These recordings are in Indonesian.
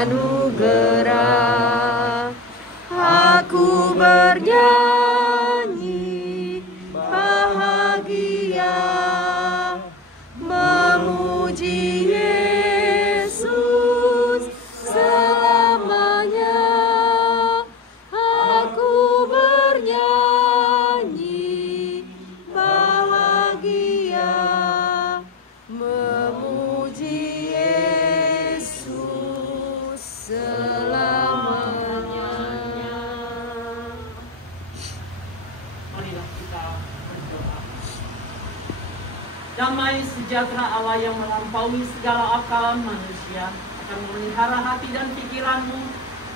anugerah. Aku bernyanyi bahagia, memuji Yesus selamanya. Aku bernyanyi bahagia, memuji Yesus selamanya. Marilah kita berdoa. Damai sejahtera Allah yang melampaui segala akal manusia akan memelihara hati dan pikiranmu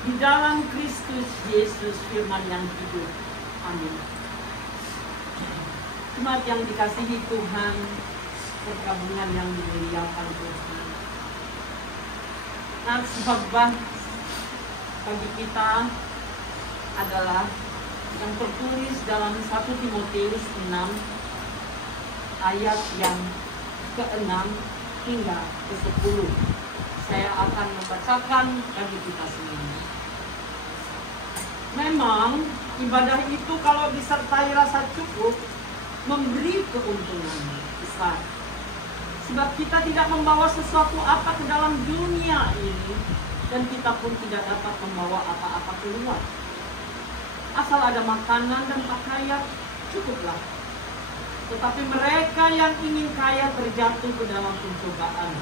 di dalam Kristus Yesus firman yang hidup. Amin. Jemaat yang dikasihi Tuhan, perkabungan yang dimuliakan Tuhan. Nah, sebab bagi kita adalah yang tertulis dalam 1 Timotius 6 ayat yang ke-6 hingga ke-10. Saya akan membacakan bagi kita semua. Memang ibadah itu kalau disertai rasa cukup memberi keuntungan besar. Sebab kita tidak membawa sesuatu apa ke dalam dunia ini, dan kita pun tidak dapat membawa apa-apa keluar. Asal ada makanan dan pakaian, cukuplah. Tetapi mereka yang ingin kaya terjatuh ke dalam pencobaan,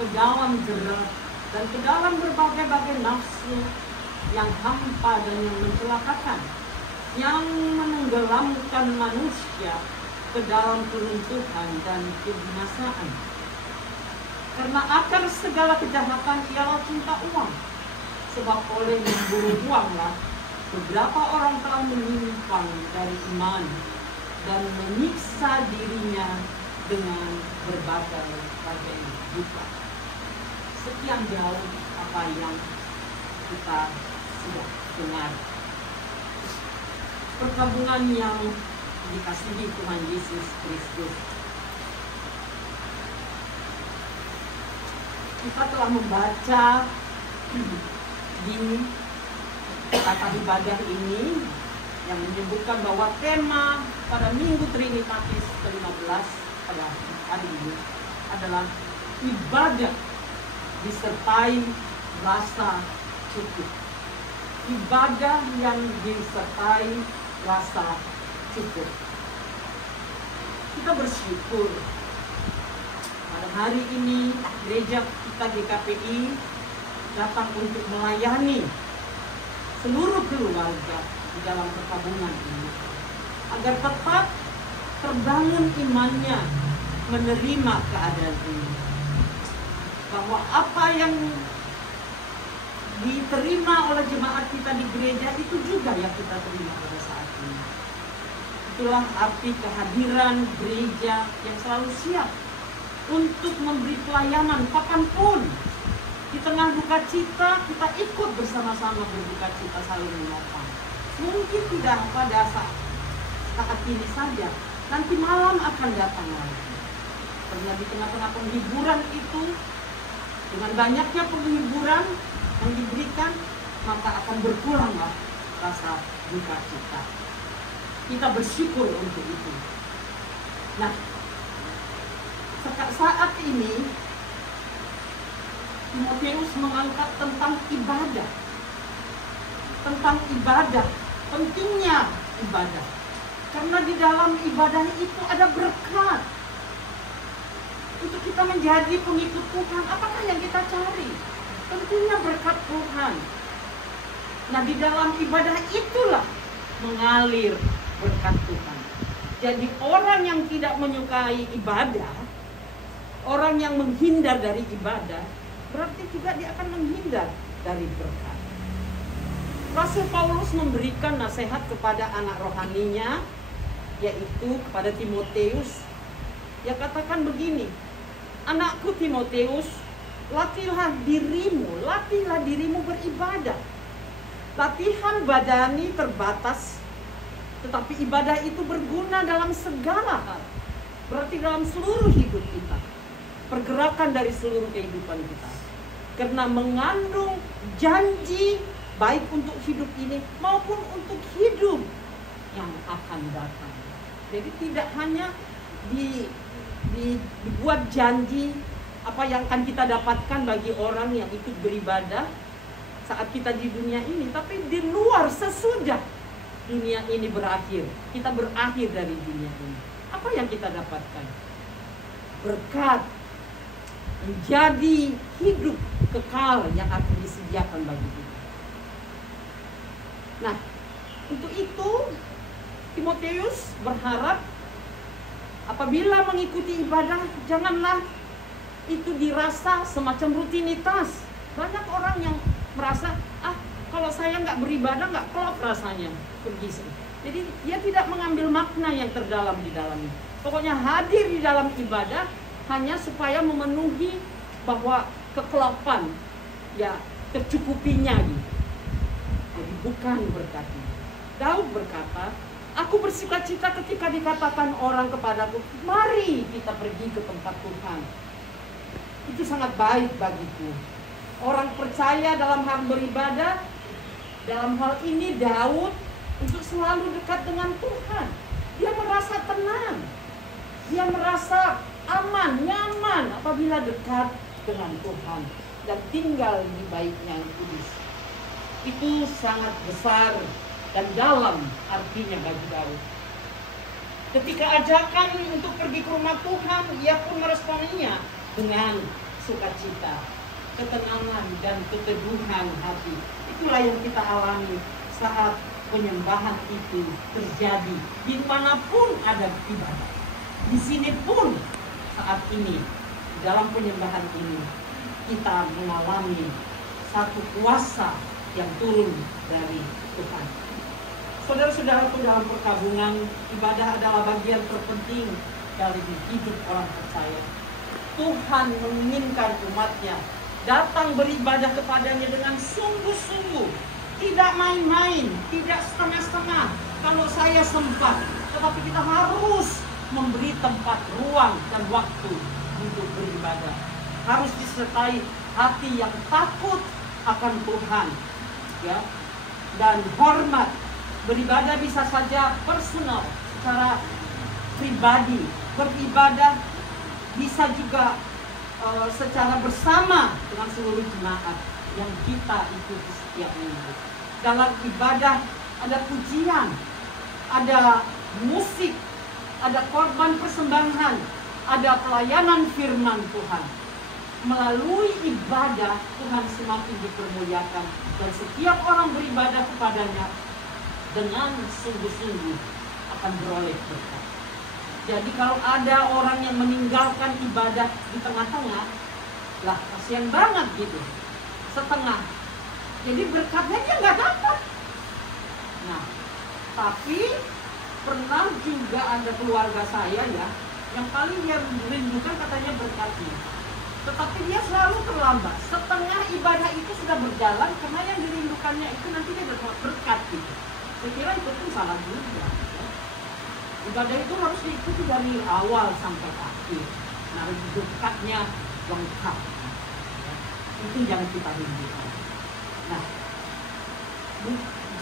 ke dalam jerat, dan ke dalam berbagai-bagai nafsu yang hampa dan yang mencelakakan, yang menenggelamkan manusia ke dalam keruntuhan dan kebinasaan. Karena akar segala kejahatan ialah cinta uang. Sebab oleh memburu uanglah beberapa orang telah menyimpang dari iman dan menyiksa dirinya dengan berbagai duka. Sekian jauh apa yang kita sudah dengar. Perkabungan yang dikasihi Tuhan Yesus Kristus. Kita telah membaca di kata ibadah ini yang menyebutkan bahwa tema pada Minggu Trinitatis ke-15 pada hari ini adalah ibadah disertai rasa cukup. Ibadah yang disertai rasa cukup. Kita bersyukur pada hari ini gereja kita GKPI datang untuk melayani seluruh keluarga di dalam perkabungan ini, agar tetap terbangun imannya menerima keadaan ini, bahwa apa yang diterima oleh jemaat kita di gereja itu juga yang kita terima pada saat ini. Itulah arti kehadiran gereja yang selalu siap untuk memberi pelayanan kapanpun. Di tengah duka cita, kita ikut bersama-sama berduka cita, saling menopang. Mungkin tidak pada saat ini saja, nanti malam akan datang lagi. Karena di tengah-tengah penghiburan itu, dengan banyaknya penghiburan yang diberikan, maka akan berkuranglah rasa duka cita. Kita bersyukur untuk itu. Nah, saat ini Timotius mengangkat tentang ibadah. Tentang ibadah, pentingnya ibadah. Karena di dalam ibadah itu ada berkat. Untuk kita menjadi pengikut Tuhan, apakah yang kita cari? Tentunya berkat Tuhan. Nah, di dalam ibadah itulah mengalir berkat Tuhan. Jadi orang yang tidak menyukai ibadah, orang yang menghindar dari ibadah, berarti juga dia akan menghindar dari berkat. Rasul Paulus memberikan nasihat kepada anak rohaninya, yaitu kepada Timotius. Dia katakan begini, anakku Timotius, latihlah dirimu beribadah. Latihan badani terbatas, tetapi ibadah itu berguna dalam segala hal. Berarti dalam seluruh hidup kita, pergerakan dari seluruh kehidupan kita. karena mengandung janji baik untuk hidup ini maupun untuk hidup yang akan datang. Jadi tidak hanya dibuat janji apa yang akan kita dapatkan bagi orang yang ikut beribadah saat kita di dunia ini, tapi di luar sesudah dunia ini berakhir, kita berakhir dari dunia ini. Apa yang kita dapatkan? Berkat menjadi hidup kekal yang akan disediakan bagi kita. Nah, untuk itu Timotius berharap apabila mengikuti ibadah, janganlah itu dirasa semacam rutinitas. Banyak orang yang merasa, kalau saya nggak beribadah nggak klop rasanya pergi. Jadi dia tidak mengambil makna yang terdalam di dalamnya. Pokoknya hadir di dalam ibadah hanya supaya memenuhi bahwa kekelopan, ya tercukupinya gitu. Jadi bukan berkatnya. Daud berkata, aku bersukacita ketika dikatakan orang kepadaku, mari kita pergi ke tempat Tuhan. Itu sangat baik bagiku. Orang percaya dalam hal beribadah, dalam hal ini Daud untuk selalu dekat dengan Tuhan. Dia merasa tenang, dia merasa aman, nyaman apabila dekat dengan Tuhan dan tinggal di baitnya yang kudus. Itu sangat besar dan dalam artinya bagi Daud. Ketika ajakan untuk pergi ke rumah Tuhan, ia pun meresponinya dengan sukacita, ketenangan dan keteduhan hati. Itulah yang kita alami saat penyembahan itu terjadi dimanapun ada ibadah. Di sini pun saat ini dalam penyembahan ini kita mengalami satu kuasa yang turun dari Tuhan. Saudara-saudaraku, dalam perkabungan, ibadah adalah bagian terpenting dari hidup orang percaya. Tuhan menginginkan umatnya datang beribadah kepadanya dengan sungguh-sungguh, tidak main-main, tidak setengah-setengah. Kalau saya sempat, tetapi kita harus memberi tempat, ruang, dan waktu untuk beribadah. Harus disertai hati yang takut akan Tuhan, ya, dan hormat. Beribadah bisa saja personal, secara pribadi. Beribadah bisa juga secara bersama dengan seluruh jemaat yang kita ikuti setiap minggu. Dalam ibadah ada pujian, ada musik, ada korban persembahan, ada pelayanan firman Tuhan. Melalui ibadah Tuhan semakin dipermuliakan dan setiap orang beribadah kepadanya dengan sungguh-sungguh akan beroleh berkat. Jadi kalau ada orang yang meninggalkan ibadah di tengah-tengah, lah kasihan banget gitu, setengah. Jadi berkatnya dia nggak dapat. Nah, tapi pernah juga ada keluarga saya ya, yang paling dia merindukan katanya berkatnya. Tetapi dia selalu terlambat. Setengah ibadah itu sudah berjalan karena yang dirindukannya itu nanti dia dapat berkat gitu. Saya kira itu pun salah juga. Ibadah itu harus diikuti dari awal sampai akhir. Nah, berkatnya lengkap. Itu yang kita rindukan. Nah,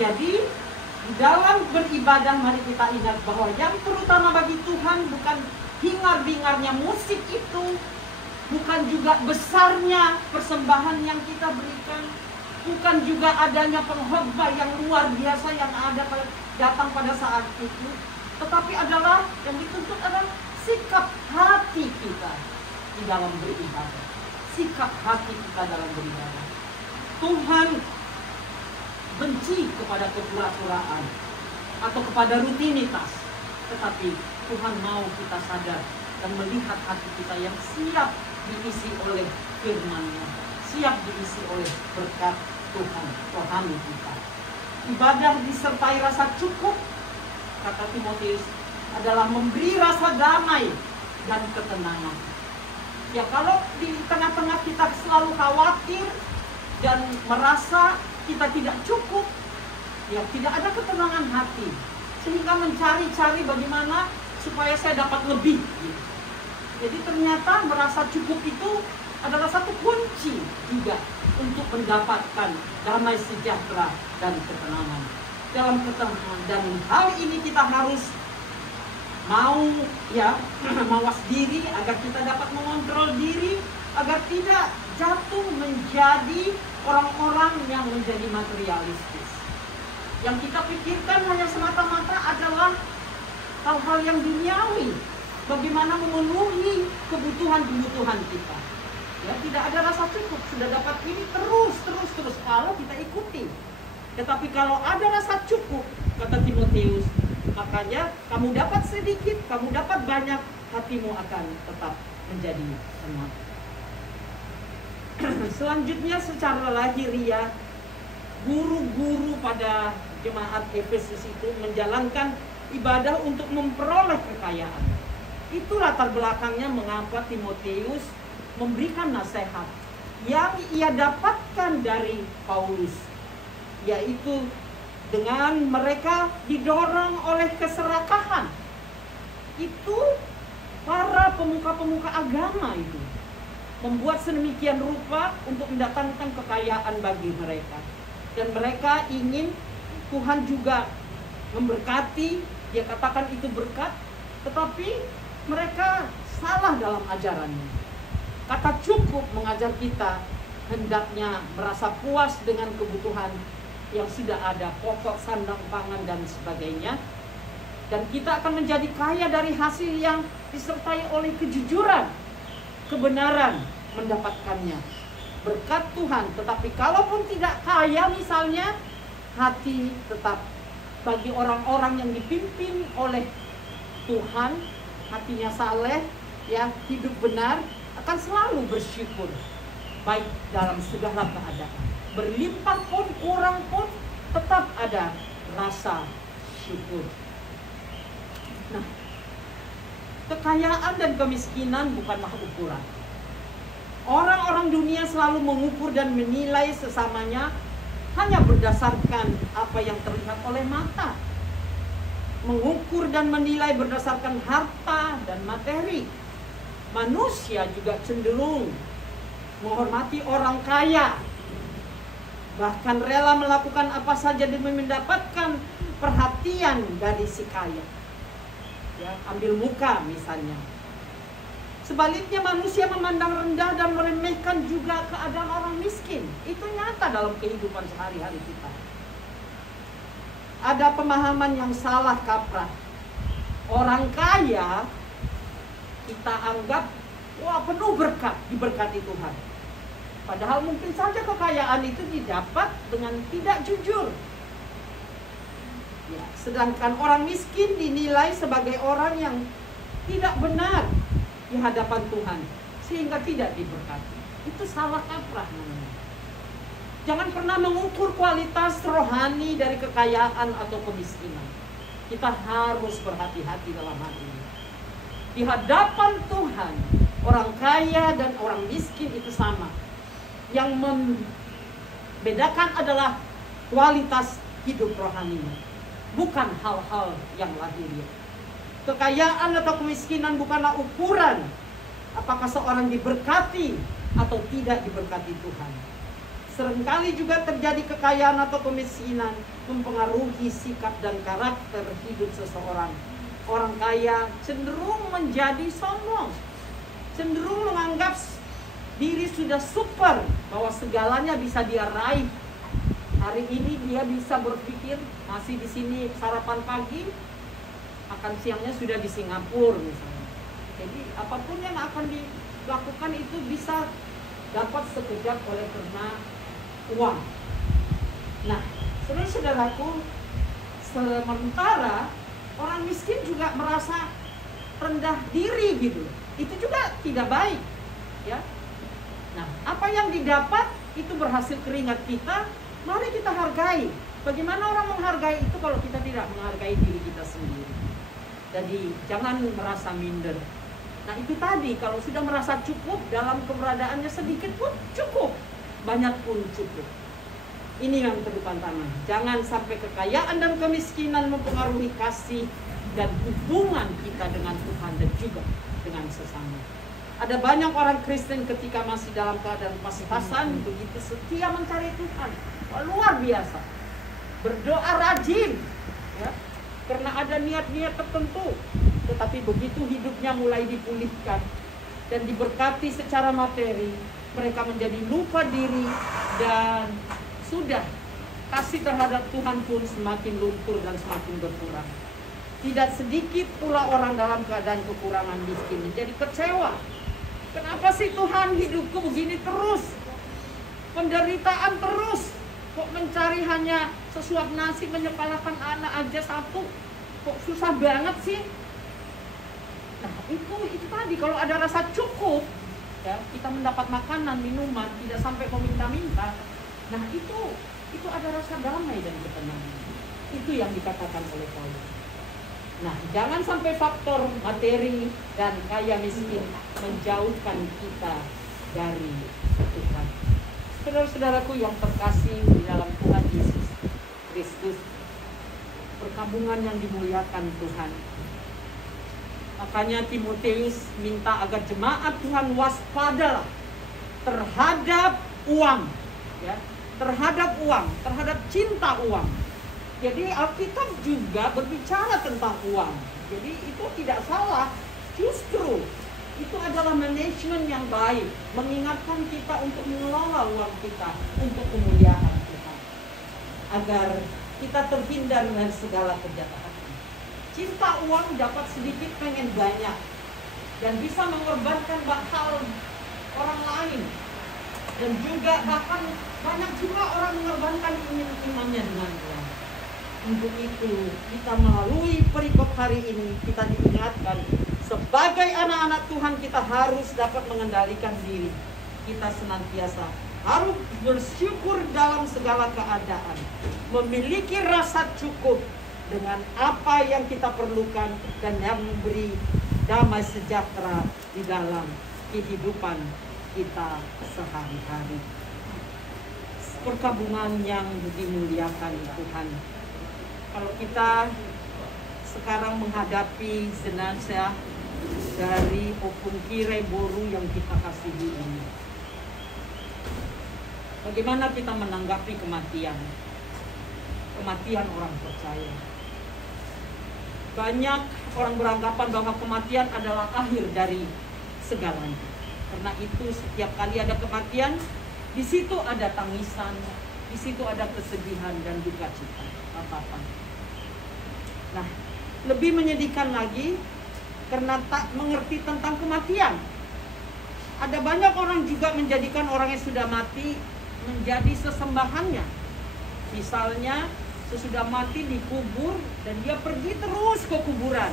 jadi di dalam beribadah mari kita ingat bahwa yang terutama bagi Tuhan bukan hingar-bingarnya musik itu, bukan juga besarnya persembahan yang kita berikan, bukan juga adanya pengkhotbah yang luar biasa yang datang pada saat itu, tetapi adalah yang dituntut adalah sikap hati kita di dalam beribadah. Sikap hati kita dalam beribadah. Tuhan benci kepada kepura-puraan atau kepada rutinitas, tetapi Tuhan mau kita sadar dan melihat hati kita yang siap diisi oleh firman-Nya, siap diisi oleh berkat Tuhan, rohani kita. Ibadah disertai rasa cukup, kata Timotius, adalah memberi rasa damai dan ketenangan. Ya, kalau di tengah-tengah kita selalu khawatir dan merasa kita tidak cukup, ya tidak ada ketenangan hati, sehingga mencari-cari bagaimana supaya saya dapat lebih gitu. Jadi ternyata merasa cukup itu adalah satu kunci juga untuk mendapatkan damai sejahtera dan ketenangan. Dalam ketenangan dan hal ini kita harus mau mawas diri agar kita dapat mengontrol diri agar tidak jatuh menjadi orang-orang yang menjadi materialistis. Yang kita pikirkan hanya semata-mata adalah hal-hal yang duniawi. Bagaimana memenuhi kebutuhan-kebutuhan kita. Ya, tidak ada rasa cukup, sudah dapat ini terus kalau kita ikuti. Tetapi kalau ada rasa cukup, kata Timotius, makanya kamu dapat sedikit, kamu dapat banyak, hatimu akan tetap menjadi senang. Selanjutnya secara lahiriah, guru-guru pada jemaat Efesus itu menjalankan ibadah untuk memperoleh kekayaan. Itu latar belakangnya mengapa Timotius memberikan nasihat yang ia dapatkan dari Paulus, yaitu dengan mereka didorong oleh keserakahan. Itu para pemuka-pemuka agama itu membuat sedemikian rupa untuk mendatangkan kekayaan bagi mereka. Dan mereka ingin Tuhan juga memberkati, dia katakan itu berkat, tetapi mereka salah dalam ajarannya. Kata cukup mengajar kita hendaknya merasa puas dengan kebutuhan yang sudah ada, pokok, sandang, pangan, dan sebagainya. Dan kita akan menjadi kaya dari hasil yang disertai oleh kejujuran, kebenaran mendapatkannya. Berkat Tuhan, tetapi kalaupun tidak kaya misalnya, hati tetap bagi orang-orang yang dipimpin oleh Tuhan, hatinya saleh, ya, hidup benar, akan selalu bersyukur, baik dalam segala keadaan. Berlimpah pun, kurang pun, tetap ada rasa syukur. Nah, kekayaan dan kemiskinan bukanlah ukuran. Orang-orang dunia selalu mengukur dan menilai sesamanya hanya berdasarkan apa yang terlihat oleh mata. Mengukur dan menilai berdasarkan harta dan materi. Manusia juga cenderung menghormati orang kaya, bahkan rela melakukan apa saja demi mendapatkan perhatian dari si kaya. Ya, ambil muka misalnya. Sebaliknya manusia memandang rendah dan meremehkan juga keadaan orang miskin. Itu nyata dalam kehidupan sehari-hari kita. Ada pemahaman yang salah kaprah. Orang kaya kita anggap wah penuh berkat, diberkati Tuhan. Padahal mungkin saja kekayaan itu didapat dengan tidak jujur. Ya, sedangkan orang miskin dinilai sebagai orang yang tidak benar di hadapan Tuhan, sehingga tidak diberkati. Itu salah kaprah namanya. Jangan pernah mengukur kualitas rohani dari kekayaan atau kemiskinan. Kita harus berhati-hati dalam hal ini. Di hadapan Tuhan, orang kaya dan orang miskin itu sama. Yang membedakan adalah kualitas hidup rohaninya, bukan hal-hal yang lahiriah. Kekayaan atau kemiskinan bukanlah ukuran apakah seorang diberkati atau tidak diberkati Tuhan. Seringkali juga terjadi kekayaan atau kemiskinan mempengaruhi sikap dan karakter hidup seseorang. Orang kaya cenderung menjadi sombong, cenderung menganggap diri sudah super, bahwa segalanya bisa dia raih. Hari ini dia bisa berpikir masih di sini sarapan pagi, akan siangnya sudah di Singapura misalnya. Jadi apapun yang akan dilakukan itu bisa dapat sekejap oleh karena uang. Nah, saudara-saudaraku, sementara orang miskin juga merasa rendah diri gitu. Itu juga tidak baik, ya. Nah, apa yang didapat itu berhasil keringat kita, mari kita hargai. Bagaimana orang menghargai itu kalau kita tidak menghargai diri kita sendiri? Jadi jangan merasa minder. Nah itu tadi, kalau sudah merasa cukup dalam keberadaannya sedikit pun cukup, banyak pun cukup. Ini yang terutama. Jangan sampai kekayaan dan kemiskinan mempengaruhi kasih dan hubungan kita dengan Tuhan dan juga dengan sesama. Ada banyak orang Kristen ketika masih dalam keadaan pas-pasan begitu setia mencari Tuhan. Wah, luar biasa. Berdoa rajin, ya, karena ada niat-niat tertentu. Tetapi begitu hidupnya mulai dipulihkan dan diberkati secara materi, mereka menjadi lupa diri dan sudah kasih terhadap Tuhan pun semakin luntur dan semakin berkurang. Tidak sedikit pula orang dalam keadaan kekurangan miskin menjadi kecewa. Kenapa sih Tuhan hidupku begini terus? Penderitaan terus. Kok mencari hanya sesuap nasi menyepalakan anak aja satu? Kok susah banget sih? Nah itu tadi, kalau ada rasa cukup, ya, kita mendapat makanan, minuman, tidak sampai meminta-minta. Nah itu ada rasa damai dan ketenangan. Itu yang dikatakan oleh Paulus. Nah, jangan sampai faktor materi dan kaya miskin menjauhkan kita dari Tuhan. Saudara-saudaraku yang terkasih di dalam Tuhan Yesus Kristus, perkabungan yang dimuliakan Tuhan. Makanya Timotius minta agar jemaat Tuhan waspadalah terhadap uang, ya, terhadap cinta uang. Jadi Alkitab juga berbicara tentang uang. Jadi itu tidak salah. Justru itu adalah manajemen yang baik, mengingatkan kita untuk mengelola uang kita untuk kemuliaan Tuhan, agar kita terhindar dari segala kejahatan. Cinta uang dapat sedikit pengen banyak dan bisa mengorbankan hal orang lain, dan juga bahkan banyak juga orang mengorbankan imannya dengan uang. Untuk itu kita melalui perikop hari ini kita diingatkan sebagai anak-anak Tuhan kita harus dapat mengendalikan diri. Kita senantiasa harus bersyukur dalam segala keadaan, memiliki rasa cukup dengan apa yang kita perlukan dan yang memberi damai sejahtera di dalam kehidupan kita sehari-hari. Perkabungan yang dimuliakan Tuhan. Kalau kita sekarang menghadapi jenazah dari Opungkire Boru yang kita kasihi ini, bagaimana kita menanggapi kematian orang percaya? Banyak orang beranggapan bahwa kematian adalah akhir dari segalanya. Karena itu setiap kali ada kematian, di situ ada tangisan, di situ ada kesedihan dan duka cita. Nah, lebih menyedihkan lagi karena tak mengerti tentang kematian. Ada banyak orang juga menjadikan orang yang sudah mati menjadi sesembahannya. Misalnya sesudah mati dikubur dan dia pergi terus ke kuburan,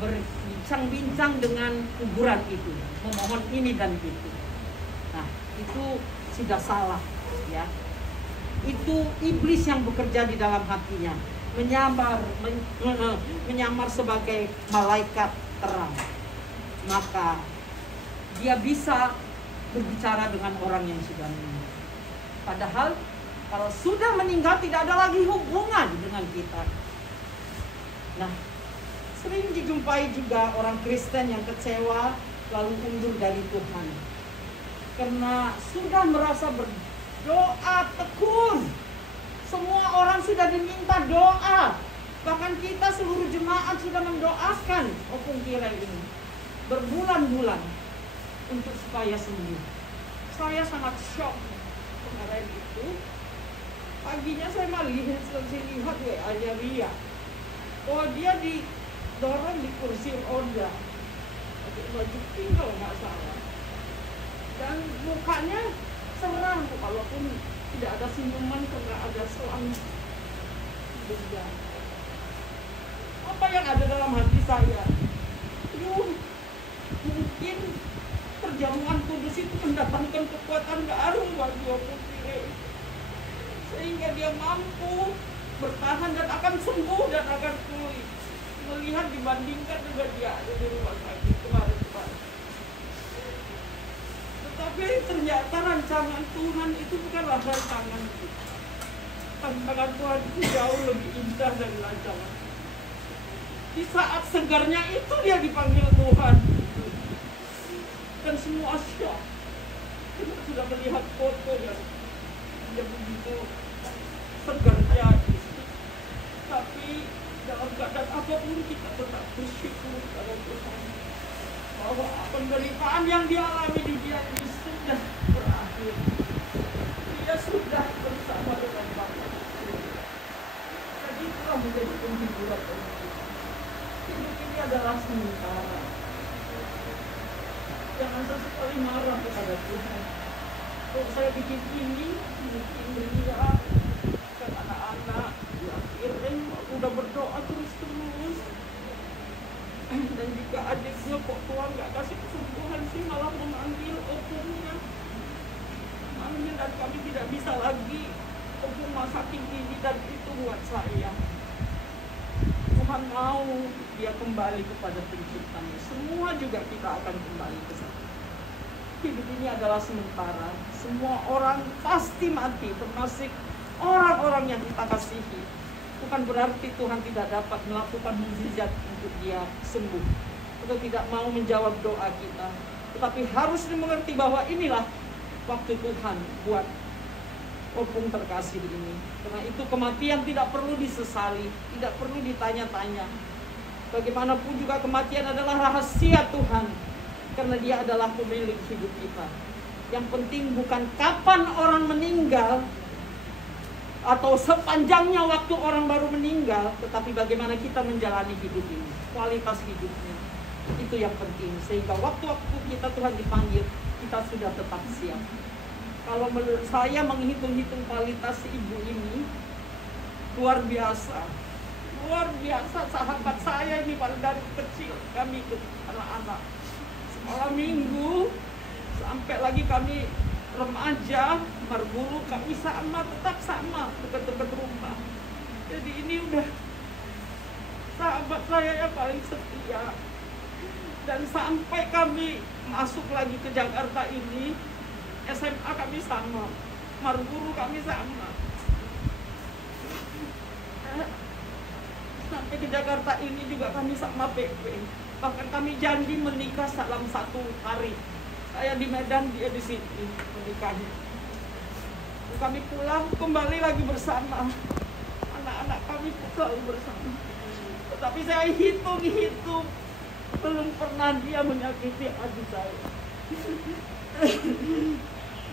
berbincang-bincang dengan kuburan itu, memohon ini dan itu. Nah, itu sudah salah, ya. Itu iblis yang bekerja di dalam hatinya, menyamar sebagai malaikat terang. Maka dia bisa berbicara dengan orang yang sudah meninggal. Padahal kalau sudah meninggal tidak ada lagi hubungan dengan kita. Nah, sering dijumpai juga orang Kristen yang kecewa lalu undur dari Tuhan karena sudah merasa berdoa tekun. Semua orang sudah diminta doa. Bahkan kita seluruh jemaat sudah mendoakan Opungkire ini berbulan-bulan untuk supaya sembuh. Saya sangat shock kemarin itu. Paginya saya lihat WA-nya Ria. Oh, dia didorong di kursi roda, pakai baju pink kalau nggak salah. Dan mukanya serang, walaupun tidak ada senyuman karena ada selang benda. Apa yang ada dalam hati saya? Mungkin perjamuan kudus itu mendatangkan kekuatan baru bagi Opungkire, sehingga dia mampu bertahan dan akan sembuh dan akan pulih. Melihat dibandingkan dengan dia ada di rumah sakit kemarin. Tetapi ternyata rancangan Tuhan itu bukanlah rancangan kita. Rancangan Tuhan itu jauh lebih indah dari rancangan. Di saat segarnya itu dia dipanggil Tuhan. dan semua syok. Kita sudah melihat foto yang begitu segarnya. Tapi dalam keadaan apapun kita tetap bersyukur pada Tuhan bahwa penderitaan yang dialami di dunia ini sudah berakhir. Dia sudah bersama dengan Bapa. Jadi itulah menjadi penghiburan bagi kita. Hidup ini adalah sementara. Jangan sesekali marah kepada Tuhan. Kalau saya bikin ini, mungkin beria, kan anak-anak, ya kirim, udah berdoa terus-terus. Dan juga adiknya kok Tuhan gak kasih kesembuhan sih, malah memanggil opungnya. Manggil, dan kami tidak bisa lagi opung masakin ini dan itu buat saya. Tuhan mau dia kembali kepada penciptanya. Semua juga kita akan kembali ke sana. Hidup ini adalah sementara. Semua orang pasti mati, termasuk orang-orang yang kita kasihi. Bukan berarti Tuhan tidak dapat melakukan mukjizat untuk dia sembuh atau tidak mau menjawab doa kita. Tetapi harus dimengerti bahwa inilah waktu Tuhan buat opung terkasih ini. Karena itu kematian tidak perlu disesali, tidak perlu ditanya-tanya. Bagaimanapun juga kematian adalah rahasia Tuhan, karena dia adalah pemilik hidup kita. Yang penting bukan kapan orang meninggal atau sepanjangnya waktu orang baru meninggal, tetapi bagaimana kita menjalani hidup ini, kualitas hidupnya. Itu yang penting, sehingga waktu-waktu kita Tuhan dipanggil, kita sudah tetap siap. Kalau menurut saya menghitung-hitung kualitas ibu ini, luar biasa. Luar biasa sahabat saya ini pada dari kecil, kami ikut anak-anak. Malam minggu, sampai lagi kami remaja, berguru, kami sama, tetap sama, dekat-dekat rumah. Jadi ini udah sahabat saya yang paling setia. Dan sampai kami masuk lagi ke Jakarta ini, SMA kami sama, marguru kami sama. Sampai ke Jakarta ini juga kami sama PP. Bahkan kami janji menikah dalam 1 hari. Saya di Medan, dia di sini menikahi. Kami pulang kembali lagi bersama. Anak-anak kami selalu bersama. Tetapi saya hitung-hitung, belum pernah dia menyakiti hati saya.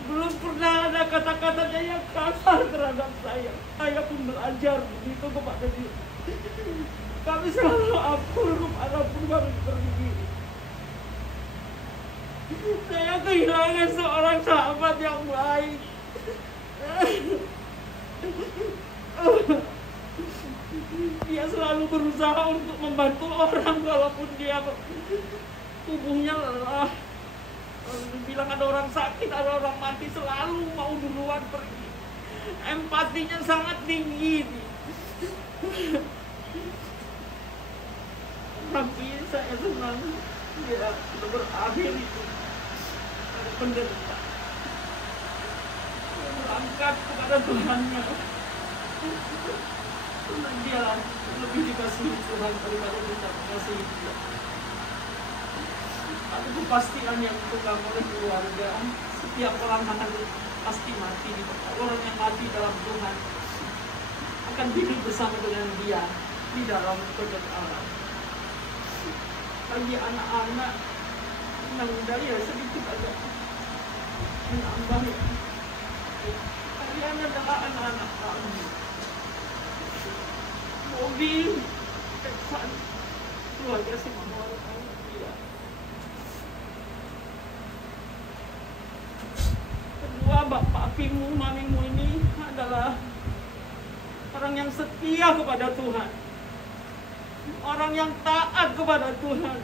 Belum pernah ada kata-katanya yang kasar terhadap saya. Saya pun belajar begitu kepada dia. Kami selalu akur kemanapun kami pergi. Saya kehilangan seorang sahabat yang baik. Dia selalu berusaha untuk membantu orang walaupun dia tubuhnya lelah. Bilang ada orang sakit, ada orang mati, selalu mau duluan pergi. Empatinya sangat tinggi. Tapi saya senang dia sudah berakhir itu. Ada penderitaan. Dia berangkat kepada Tuhannya. Dan dia lebih dikasihi Tuhan daripada kita mengasihi dia. Ada kepastian yang dipegang oleh keluarga. Setiap orang akan pasti mati. Orang yang mati dalam Tuhan akan hidup bersama dengan dia di dalam kodrat Allah. Bagi anak-anak yang muda ya sedikit agak menambah ya. Kalian adalah anak-anak kami. Mobil, Eksan, keluarga si Mama dia. Kedua, bapak papimu, mamimu ini adalah orang yang setia kepada Tuhan. Orang yang taat kepada Tuhan.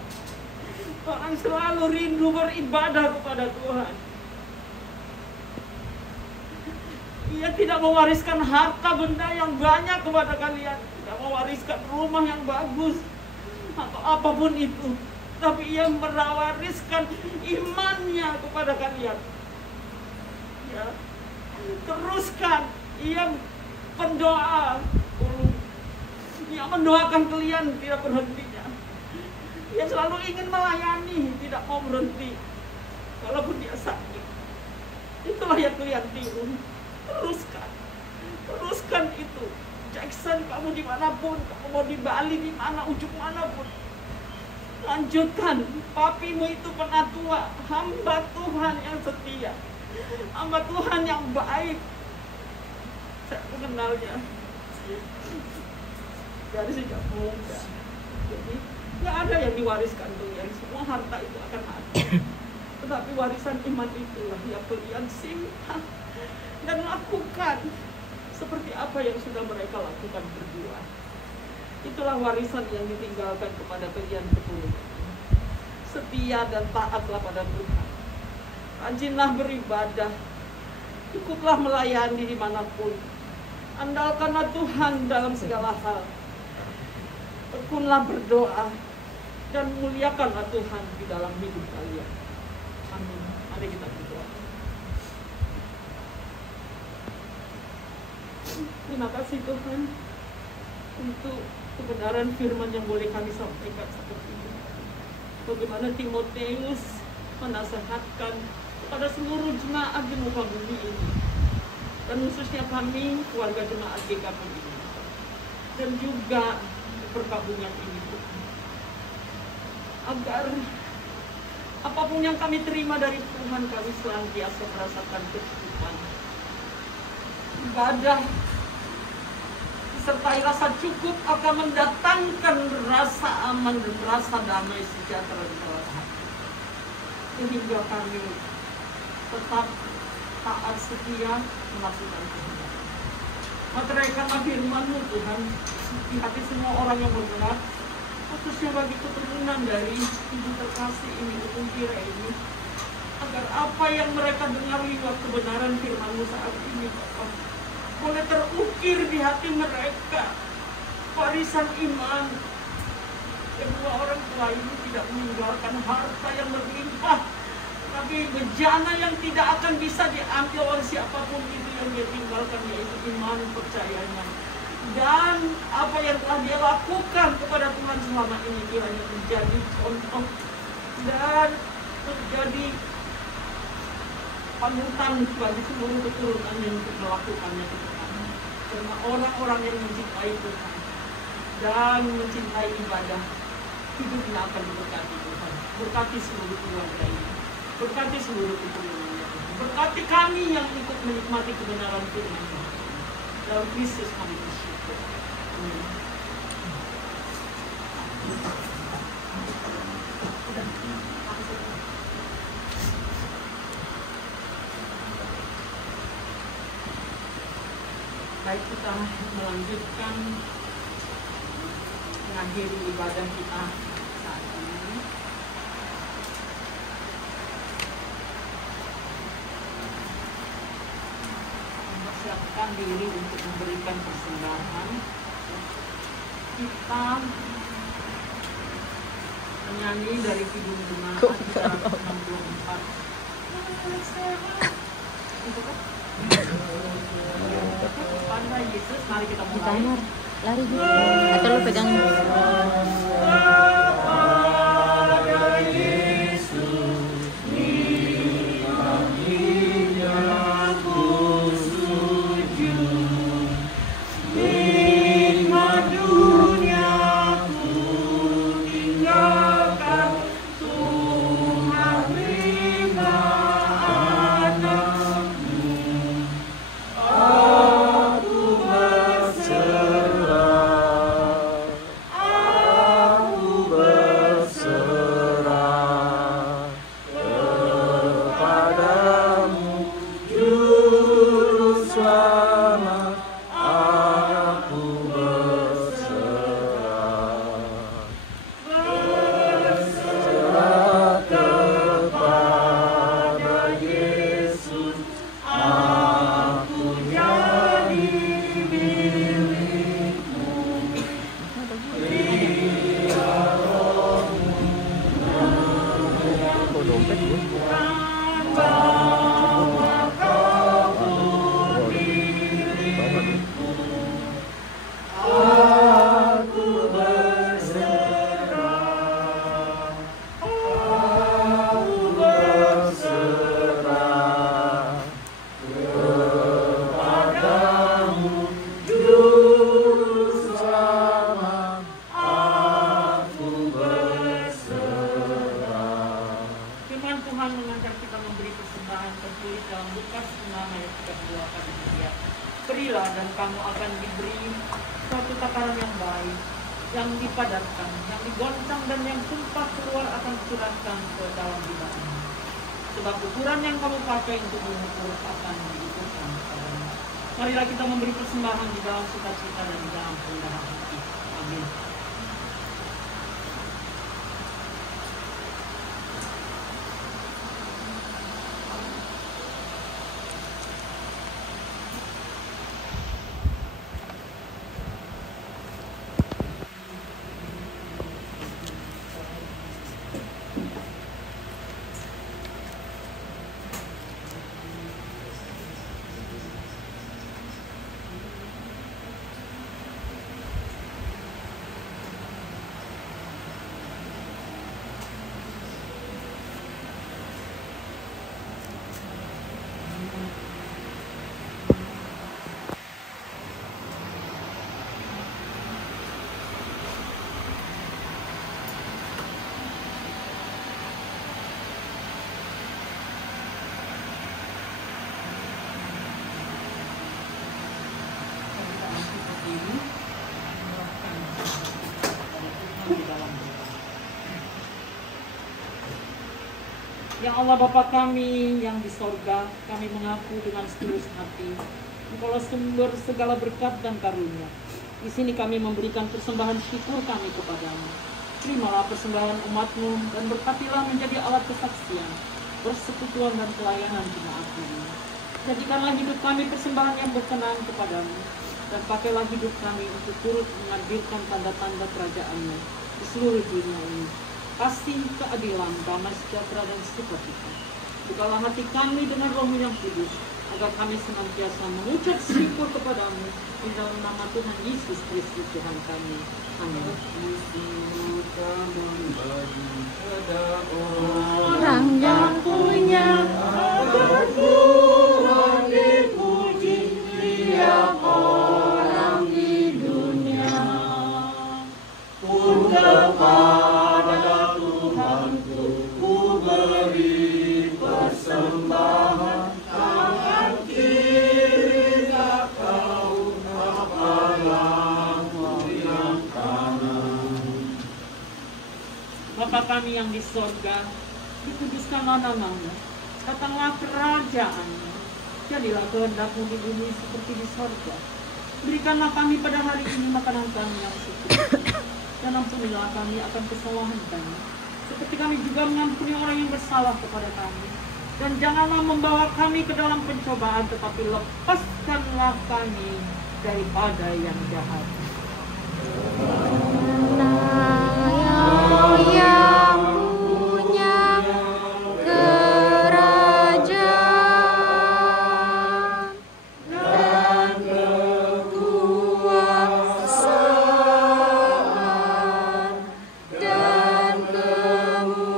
Orang selalu rindu beribadah kepada Tuhan. Ia tidak mewariskan harta benda yang banyak kepada kalian. Tidak mewariskan rumah yang bagus atau apapun itu. Tapi ia mewariskan imannya kepada kalian. Ya. Teruskan. Ia pendoa. Ia mendoakan kalian tidak berhentinya. Ia selalu ingin melayani, tidak mau berhenti. walaupun dia sakit. Itulah yang kalian tiru. Teruskan itu. Jackson, kamu dimanapun, kamu mau di Bali, di mana, ujung manapun, lanjutkan. Papimu itu penatua, hamba Tuhan yang setia, hamba Tuhan yang baik. Saya mengenalnya dari sejak muda. Jadi nggak ada yang diwariskan kalian, semua harta itu akan ada. Tetapi warisan iman itulah yang kalian simpan dan lakukan seperti apa yang sudah mereka lakukan berdua. Itulah warisan yang ditinggalkan kepada kalian keturunan. Setia dan taatlah pada Tuhan. Rajinlah beribadah. Cukuplah melayani dimanapun. Andalkanlah Tuhan dalam segala hal. Tekunlah berdoa dan muliakanlah Tuhan di dalam hidup kalian. Amin. Mari kita berdoa. Terima kasih Tuhan untuk kebenaran firman yang boleh kami sampaikan seperti ini. Bagaimana Timotius menasehatkan kepada seluruh jemaat di muka bumi ini, dan khususnya kami keluarga jemaat GKP ini, dan juga perkabungan ini, Tuhan, agar apapun yang kami terima dari Tuhan, kami senantiasa merasakan kecukupan. Ibadah disertai rasa cukup akan mendatangkan rasa aman dan rasa damai sejahtera di dalam hati, sehingga kami tetap taat setia melakukan kehendak. Materaikanlah firman-Mu Tuhan di hati semua orang yang bergerak, khususnya bagi keturunan dari ibu terkasih ini, Kira ini, agar apa yang mereka dengar lewat kebenaran firman-Mu saat ini, Bapak, boleh terukir di hati mereka warisan iman. Kedua orang tua ini tidak meninggalkan harta yang berlimpah, tapi bejana yang tidak akan bisa diambil oleh siapapun itu yang dia tinggalkan, yaitu iman percayanya. Dan apa yang telah dia lakukan kepada Tuhan selama ini kiranya menjadi contoh dan menjadi panutan bagi seluruh keturunan yang untuk melakukannya ke depan. Karena orang-orang yang mencintai Tuhan dan mencintai ibadah, hidupnya akan diberkati Tuhan. Berkati seluruh keluarga ini, berkati seluruh keturunannya, berkati kami yang ikut menikmati kebenaran firman Tuhan. Dalam Kristus kami bersyukur. Amin. Baik, kita melanjutkan mengakhiri ibadah kita saat ini. Mempersiapkan diri untuk memberikan persembahan. Kita menyanyi dari Kidung Jemaat 64. Itu kan? Pada Yesus, mari kita mulai. Lari dulu. Atau lu pegang. Dompet ya. Carilah dan kamu akan diberi suatu takaran yang baik, yang dipadatkan, yang digoncang dan yang tumpah keluar akan curahkan ke dalam bidangmu. Sebab ukuran yang kamu pakai untuk mengukur akan diukurkan kepadamu. Marilah kita memberi persembahan di dalam sukacita dan di dalam kerendahan hati. Amin. Ya Allah Bapa kami yang di sorga, kami mengaku dengan setulus hati Engkaulah sumber segala berkat dan karunia. Di sini kami memberikan persembahan syukur kami kepadamu. Terimalah persembahan umat-Mu dan berkatilah menjadi alat kesaksian, persekutuan dan pelayanan jemaat ini. Jadikanlah hidup kami persembahan yang berkenan kepadamu, dan pakailah hidup kami untuk turut menghadirkan tanda-tanda kerajaan-Mu di seluruh dunia ini. Kasih, keadilan, damai sejahtera dan sukacita. Bukalah hati kami dengan Roh yang kudus, agar kami senantiasa mengucap syukur kepadamu di dalam nama Tuhan Yesus Kristus Tuhan kami. Amin. Orang yang punya agar Tuhan dipuji, tiap orang di dunia pun kepada Tuhanku ku beri persembahan. Tangan kiri tak tahu apalah yang kanan. Bapa kami yang di sorga, dikuduskanlah nama-Mu, datanglah kerajaan-Mu, jadilah kehendak-Mu di bumi seperti di sorga. Berikanlah kami pada hari ini makanan kami yang secukupnya, dan ampunilah kami akan kesalahan kami, seperti kami juga mengampuni orang yang bersalah kepada kami. Dan janganlah membawa kami ke dalam pencobaan, tetapi lepaskanlah kami daripada yang jahat. Yang punya kerajaan dan kekuasaan dan kemuliaan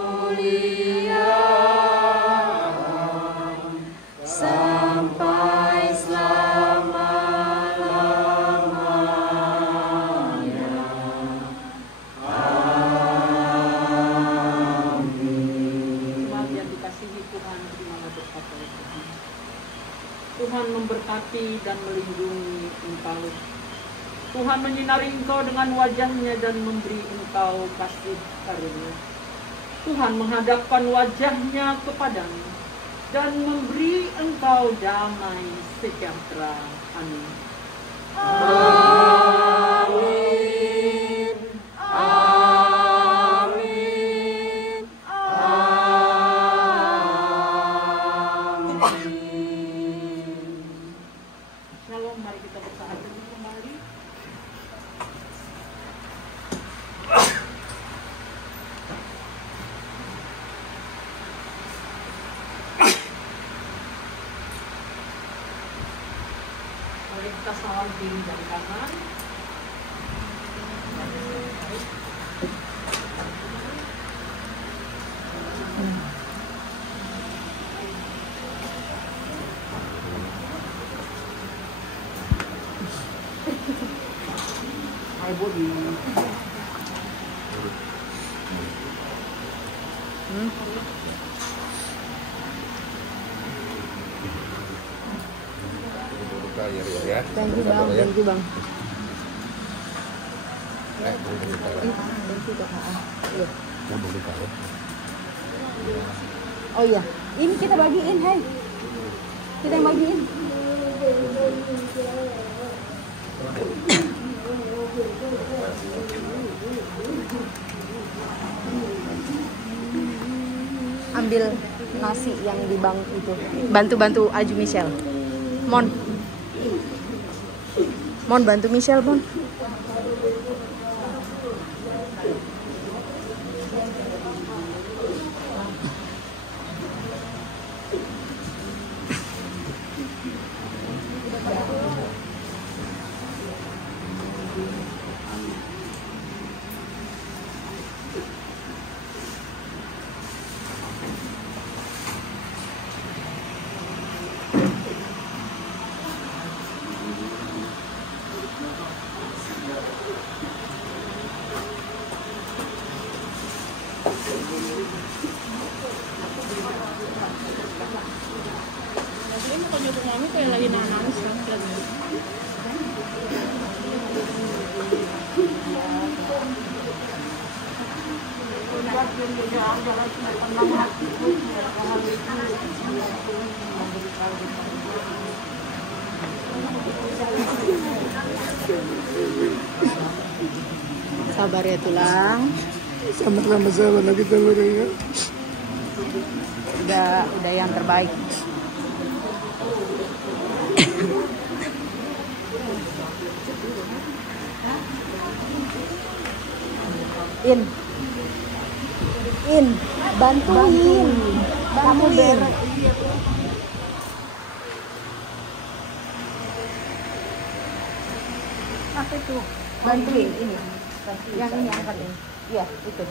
sampai selama-lamanya. Jemaat yang dikasihi Tuhan, terimalah berkat dari Tuhan. Tuhan memberkati dan melindungi engkau. Tuhan menyinari engkau dengan wajah-Nya dan memberi engkau kasih karunia. Tuhan menghadapkan wajah-Nya kepadamu dan memberi engkau damai sejahtera. Amin. Amin. Amin. Amin. Shalom, mari kita bersahabat kembali. Mari kita salam kiri dan kanan. Hai Budi. Ya. Thank you bang, thank you bang. Thank you, Kak. Iya. Boleh, Kak. Oh iya, ini kita bagiin, hai. Kita yang bagiin. Ambil nasi yang di bank itu. Bantu Aju Michelle. Mon bantu Michelle, Mon. Kayak lagi nangis kan. Sabar ya tulang. Sama-sama sahabat lagi telur ya. Udah yang terbaik. Bantuin. Apa itu? Bantuin ini. Yang ini angkat ini. Iya, itu.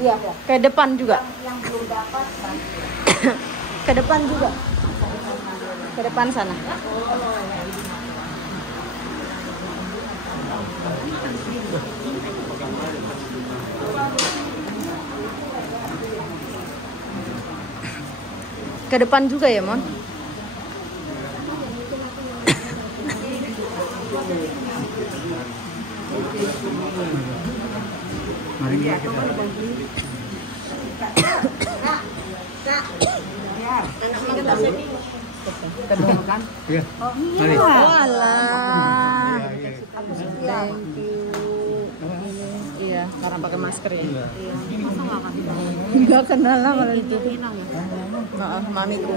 Iya, ke depan juga. Yang belum dapat kan. Ke depan juga. Ke depan sana. Ke depan juga ya, Mon? Mari kita. Ketemu kan? Iya. Mari. Walah. Thank you. Iya, karena pakai masker ya. Iya. Masa nggak kan? Enggak kenal lah kalau itu. Hilang ya? Maaf, mamiku.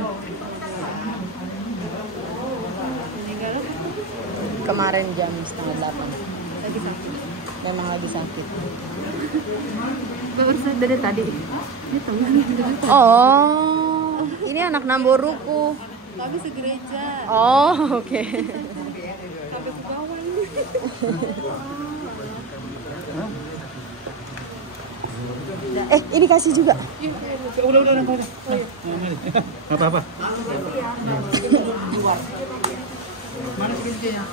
Kemarin jam 7:30. Lagi sakit. Memang lagi sakit. Baru dari tadi. Ini tahu sih. Oh, ini anak Namboruku. Tapi segereja. Oh, oke. Sampai ke bawah ini. Ini kasih juga. Udah. Mari. Apa-apa. Mana sekejanya?